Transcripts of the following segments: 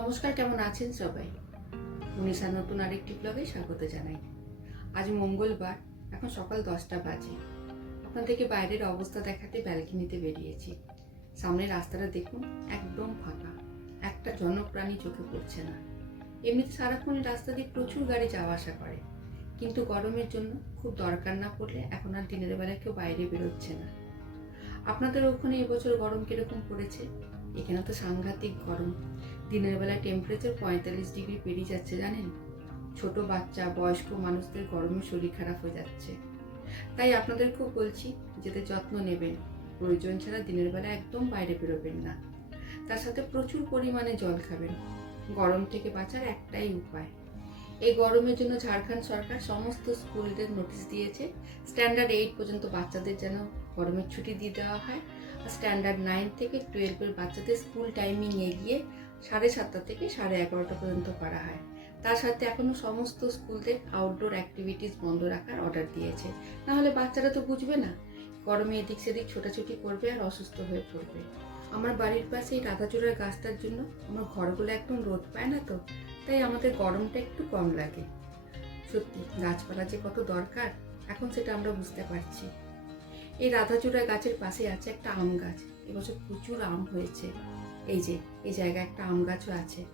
নমস্কার, কেমন আছেন সবাই? উনিশার নতুন আরেকটি ব্লগে স্বাগত জানাই। আজ মঙ্গলবার, এখন সকাল দশটা বাজে। আপনাদেরকে বাইরের অবস্থা দেখাতে ব্যালকনিতে বেরিয়েছি। সামনে রাস্তাটা দেখুন, একদম ফাঁকা। একটা জনপ্রাণী চোখে পড়ছে না। এমনিতে সারাক্ষণ রাস্তা দিয়ে প্রচুর গাড়ি যাওয়া আসা করে। কিন্তু গরমের জন্য খুব দরকার না পড়লে এখন আর দিনের বেলা কেউ বাইরে বেরোচ্ছে না। আপনাদের ওখানে এবছর গরম কীরকম পড়েছে? এখানে তো সাংঘাতিক গরম। দিনের বেলা টেম্পারেচার পঁয়তাল্লিশ ডিগ্রি পেরিয়ে যাচ্ছে জানেন? ছোট বাচ্চা, বয়স্ক মানুষদের গরমে শরীর খারাপ হয়ে যাচ্ছে। তাই আপনাদেরকেও বলছি যাতে যত্ন নেবেন। প্রয়োজন ছাড়া দিনের বেলা একদম বাইরে বেরোবেন না। তার সাথে প্রচুর পরিমাণে জল খাবেন। গরম থেকে বাঁচার একটাই উপায়। এই গরমের জন্য ঝাড়খণ্ড সরকার সমস্ত স্কুলদের নোটিশ দিয়েছে স্ট্যান্ডার্ড এইট পর্যন্ত বাচ্চাদের যেন গরমের ছুটি দিয়ে দেওয়া হয়। আর স্ট্যান্ডার্ড নাইন থেকে টুয়েলভের বাচ্চাদের স্কুল টাইমিং এগিয়ে সাড়ে সাতটা থেকে সাড়ে এগারোটা পর্যন্ত করা হয়। তার সাথে এখনও সমস্ত স্কুলদের আউটডোর অ্যাক্টিভিটিস বন্ধ রাখার অর্ডার দিয়েছে। নাহলে বাচ্চারা তো বুঝবে না, গরমে এদিক সেদিক ছোটাছুটি করবে আর অসুস্থ হয়ে পড়বে। আমার বাড়ির পাশে এই রাধাচূড়ার গাছটার জন্য আমার ঘরগুলো একদম রোদ পায় না তো, তাই আমাদের গরমটা একটু কম লাগে। সত্যি, গাছপালা যে কত দরকার, এখন সেটা আমরা বুঝতে পারছি। এই রাধাচূড়া গাছের পাশে আছে একটা আম গাছ, এবছর প্রচুর আম হয়েছে। এই যে এই জায়গায় একটা আম গাছও আছে।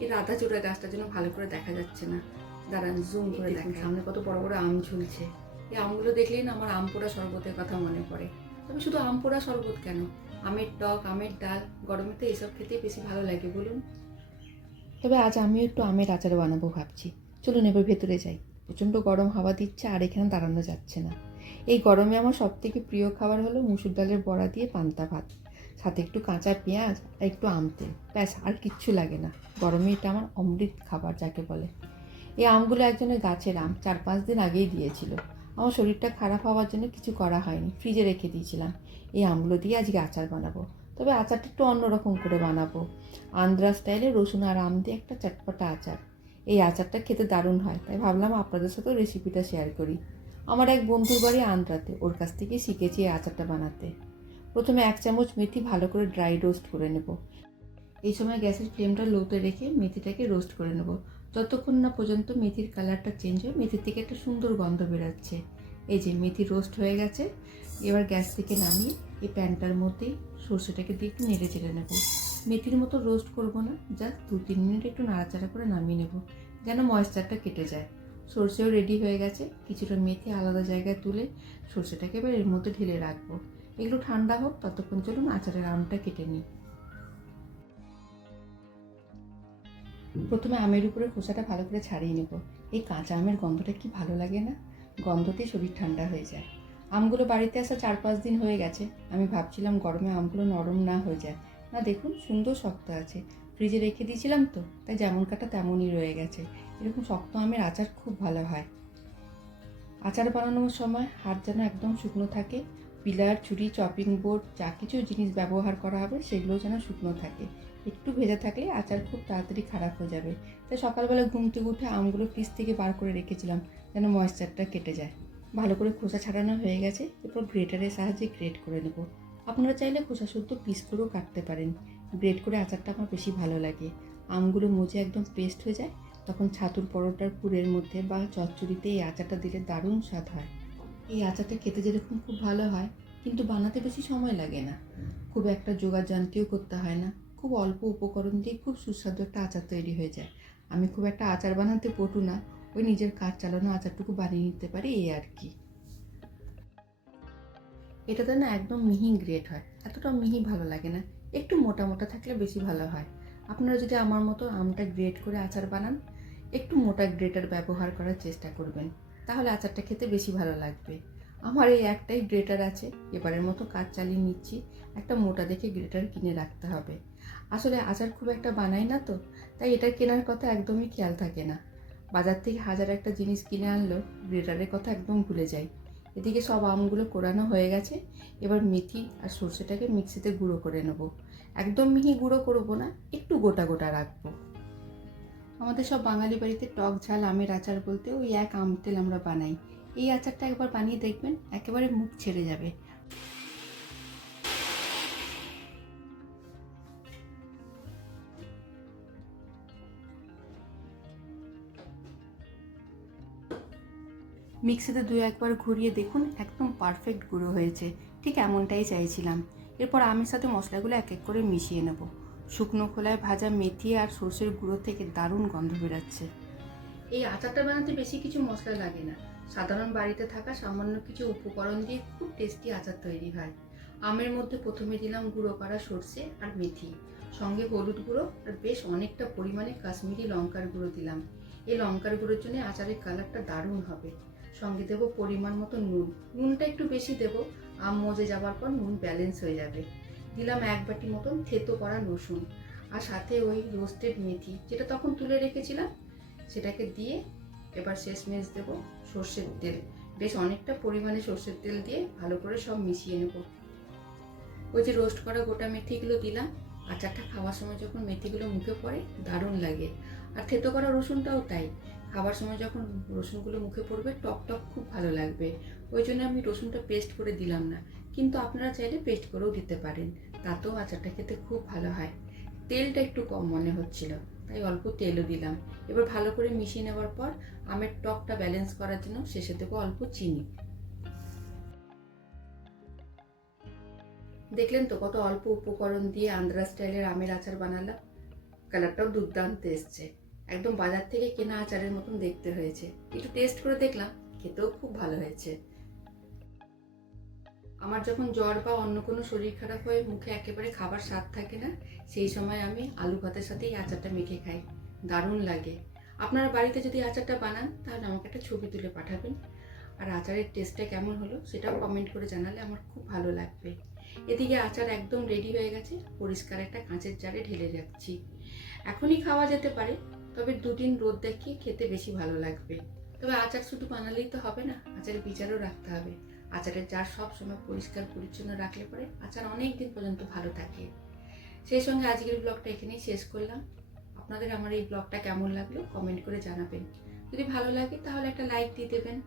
এই রাধাচূড়া গাছটার জন্য ভালো করে দেখা যাচ্ছে না। দাঁড়ান জুম করে দেখেন সামনে কত বড় বড় আম ঝুলছে। এই আমগুলো দেখলেই না আমার আম পোড়া শরবতের কথা মনে পড়ে। তবে শুধু আম পোড়া শরবত কেন? আমের টক আমের ডাল গরমে তো এইসব খেতেই বেশি ভালো লাগে বলুন। তবে আজ আমিও একটু আমের আচার বানাবো ভাবছি। চলুন এবার ভেতরে যাই। প্রচণ্ড গরম হাওয়া দিচ্ছে আর এখানে দাঁড়ানো যাচ্ছে না। এই গরমে আমার সবথেকে প্রিয় খাবার হলো মুসুর ডালের বড়া দিয়ে পান্তা ভাত। সাথে একটু কাঁচা পেঁয়াজ আর একটু আম তেল। ব্যাস, আর কিচ্ছু লাগে না। গরমে এটা আমার অমৃত খাবার যাকে বলে। এই আমগুলো একজনের গাছের আম, চার পাঁচ দিন আগেই দিয়েছিল। আমার শরীরটা খারাপ হওয়ার জন্য কিছু করা হয়নি। ফ্রিজে রেখে দিয়েছিলাম। এই আমগুলো দিয়ে আজকে আচার বানাবো। তবে আচারটা একটু অন্যরকম করে বানাবো। আন্দ্রা স্টাইলে রসুন আর আম দিয়ে একটা চটপটা আচার। এই আচারটা খেতে দারুণ হয়। তাই ভাবলাম আপনাদের সাথেও রেসিপিটা শেয়ার করি। আমার এক বন্ধুর বাড়ি আন্দ্রাতে। ওর কাছ থেকে শিখেছি এই আচারটা বানাতে। প্রথমে এক চামচ মেথি ভালো করে ড্রাই রোস্ট করে নেব। এই সময় গ্যাসের ফ্লেমটা লোতে রেখে মেথিটাকে রোস্ট করে নেব। যতক্ষণ না পর্যন্ত মেথির কালারটা চেঞ্জ হয়, মেথির থেকে একটা সুন্দর গন্ধ বেরোচ্ছে। এই যে মেথি রোস্ট হয়ে গেছে, এবার গ্যাস থেকে নামিয়ে এই প্যানটার মধ্যেই সর্ষেটাকে দিয়ে একটু নেড়ে চেড়ে নেব। মেথির মতো রোস্ট করব না জাস্ট দু তিন মিনিট একটু নাড়াচাড়া করে নামিয়ে নেব, যেন ময়েশ্চারটা কেটে যায়। সর্ষেও রেডি হয়ে গেছে, কিছুটা মেথি আলাদা জায়গায় তুলে সর্ষেটাকে এবার এর মধ্যে ঢেলে রাখব। এগুলো ঠান্ডা হোক, ততক্ষণ চলুন আচারের আমটা কেটে নিই। প্রথমে আমের উপরে খোসাটা ভালো করে ছাড়িয়ে নেব। এই কাঁচা আমের গন্ধটা কি ভালো লাগে না? গন্ধতেই শরীর ঠান্ডা হয়ে যায়। আমগুলো বাড়িতে আসা চার পাঁচ দিন হয়ে গেছে। আমি ভাবছিলাম গরমে আমগুলো নরম না হয়ে যায়। না, দেখুন, সুন্দর শক্ত আছে। ফ্রিজে রেখে দিয়েছিলাম তো, তাই যেমন কাটা তেমনই রয়ে গেছে। এরকম শক্ত আমের আচার খুব ভালো হয়। আচার বানানোর সময় হাত যেন একদম শুকনো থাকে পিলার ছুরি চপিং বোর্ড যা কিছু জিনিস ব্যবহার করা হবে সেগুলো যেন শুকনো থাকে। একটু ভেজা থাকলে আচার খুব তাড়াতাড়ি খারাপ হয়ে যাবে। তাই সকালবেলা ঘুম থেকে উঠে আমগুলো ফ্রিজ থেকে বার করে রেখেছিলাম যেন ময়েশ্চারটা কেটে যায়। ভালো করে খোসা ছাড়ানো হয়ে গেছে, এরপর গ্রেটারের সাহায্যে গ্রেট করে নেব। আপনারা চাইলে খোসা শুদ্ধ পিস করেও কাটতে পারেন। গ্রেট করে আচারটা আমার বেশি ভালো লাগে। আমগুলো মুজে একদম পেস্ট হয়ে যায়, তখন ছাতুর পরোটার পুরের মধ্যে বা চচ্চড়িতে এই আচারটা দিলে দারুণ স্বাদ হয়। এই আচারটা খেতে যেরকম খুব ভালো হয়, কিন্তু বানাতে বেশি সময় লাগে না। খুব একটা জোগাড় জানতেও করতে হয় না। খুব অল্প উপকরণ দিয়ে খুব সুস্বাদু একটা আচার তৈরি হয়ে যায়। আমি খুব একটা আচার বানাতে পটু না, ওই নিজের কাজ চালানো আচারটুকু বানিয়ে নিতে পারি, এই আর কি। এটাতে না একদম মিহি গ্রেট হয়। এতটা মিহি ভালো লাগে না। একটু মোটা মোটা থাকলে বেশি ভালো হয়। আপনারা যদি আমার মতো আমটা গ্রেট করে আচার বানান, একটু মোটা গ্রেটার ব্যবহার করার চেষ্টা করবেন। তাহলে আচারটা খেতে বেশি ভালো লাগবে। আমার এই একটাই গ্রেটার আছে, এবারের মতো কাজ চালিয়ে নিচ্ছি। একটা মোটা দেখে গ্রেটার কিনে রাখতে হবে। আসলে আচার খুব একটা বানাই না তো, তাই এটা কেনার কথা একদমই খেয়াল থাকে না। বাজার থেকে হাজার একটা জিনিস কিনে আনলো গ্রেটারের কথা একদম ভুলে যাই। এদিকে সব আমগুলো কোরানো হয়ে গেছে, এবার মেথি আর সর্ষেটাকে মিক্সিতে গুঁড়ো করে নেব। একদম মিহি গুঁড়ো করব না, একটু গোটা গোটা রাখব। আমাদের সব বাঙালি বাড়িতে টক ঝাল, আমের আচার বলতে ওই এক আম তেল আমরা বানাই। এই আচারটা একবার বানিয়ে দেখবেন, একেবারে মুখ ছেড়ে যাবে। মিক্সিতে দু একবার ঘুরিয়ে দেখুন, একদম পারফেক্ট গুঁড়ো হয়েছে। ঠিক এমনটাই চাইছিলাম। এরপর আমের সাথে মশলাগুলো এক এক করে মিশিয়ে নেব। শুকনো খোলায় ভাজা মেথি আর সর্ষের গুঁড়ো থেকে দারুণ গন্ধ বেরাচ্ছে। এই আচারটা বানাতে বেশি কিছু মশলা লাগে না। সাধারণ বাড়িতে থাকা সামান্য কিছু উপকরণ দিয়ে খুব টেস্টি আচার তৈরি হয়। আমের মধ্যে প্রথমে দিলাম গুঁড়ো করা সর্ষে আর মেথি। সঙ্গে হলুদ গুঁড়ো আর বেশ অনেকটা পরিমাণে কাশ্মীরি লঙ্কার গুঁড়ো দিলাম। এই লঙ্কার গুঁড়োর জন্য আচারের কালারটা দারুণ হবে। সঙ্গে দেবো পরিমাণ মতো নুন। নুনটা একটু বেশি দেবো। আম মজে যাওয়ার পর নুন ব্যালেন্স হয়ে যাবে। দিলাম এক বাটি মতন থেতো করা রসুন আর সাথে ওই রোস্টেড মেথি, যেটা তখন তুলে রেখেছিলাম, সেটাকে দিয়ে এবার শেষমেশ দেবো সর্ষের তেল। বেশ অনেকটা পরিমাণে সর্ষের তেল দিয়ে ভালো করে সব মিশিয়ে নেব। ওই যে রোস্ট করা গোটা মেথিগুলো দিলাম, আচারটা খাওয়ার সময় যখন মেথিগুলো মুখে পড়ে, দারুণ লাগে। আর থেতো করা রসুনটাও তাই খাবার সময় যখন রসুনগুলো মুখে পড়বে, টক টক খুব ভালো লাগবে। ওই জন্য আমি রসুনটা পেস্ট করে দিলাম না, কিন্তু আপনারা চাইলে পেস্ট করেও দিতে পারেন। তাতেও আচারটা খেতে খুব ভালো হয়। তেলটা একটু কম মনে হচ্ছিল, তাই অল্প তেলও দিলাম। এবার ভালো করে মিশিয়ে নেওয়ার পর আমের টকটা ব্যালেন্স করার জন্য শেষে দেবো অল্প চিনি। দেখলেন তো কত অল্প উপকরণ দিয়ে আন্দ্রা স্টাইলের আমের আচার বানালাম। কালারটাও দুর্দান্ত এসছে। একদম বাজার থেকে কেনা আচারের মতন দেখতে হয়েছে। একটু টেস্ট করে দেখলাম, খেতেও খুব ভালো হয়েছে। আমার যখন জ্বর বা অন্য কোনো শরীর খারাপ হয়ে, মুখে একেবারে খাবার স্বাদ থাকে না, সেই সময় আমি আলু ভাতের সাথেই আচারটা মেখে খাই। দারুণ লাগে। আপনারা বাড়িতে যদি আচারটা বানান, তাহলে আমাকে একটা ছবি তুলে পাঠাবেন। আর আচারের টেস্টটা কেমন হলো, সেটাও কমেন্ট করে জানালে আমার খুব ভালো লাগবে। এদিকে আচার একদম রেডি হয়ে গেছে, পরিষ্কার একটা কাঁচের জারে ঢেলে রাখছি। এখনই খাওয়া যেতে পারে, তবে দুদিন রোদ দেখিয়ে খেতে বেশি ভালো লাগবে। তবে আচার শুধু বানালেই তো হবে না, আচারের বিচারও রাখতে হবে। আচারের জার সব সময় পরিষ্কার, পরিচ্ছন্ন রাখলে পরে আচার অনেক দিন পর্যন্ত ভালো থাকে। সেই সঙ্গে আজকের ব্লগটা এখানেই শেষ করলাম। আপনাদের আমার এই ব্লগটা কেমন লাগল কমেন্ট করে জানাবেন। যদি ভালো লাগে তাহলে একটা লাইক দিয়ে দেবেন।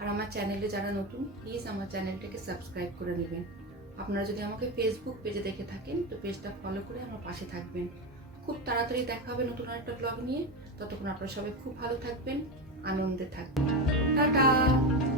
আর আমার চ্যানেলে যারা নতুন প্লিজ আমার চ্যানেলটাকে সাবস্ক্রাইব করে নেবেন। আপনারা যদি আমাকে ফেসবুক পেজে দেখে থাকেন, তো পেজটা ফলো করে আমার পাশে থাকবেন। খুব তাড়াতাড়ি দেখা হবে নতুন একটা ব্লগ নিয়ে। ততক্ষণ আপনারা সবাই খুব ভালো থাকবেন, আনন্দে থাকবেন। টাটা!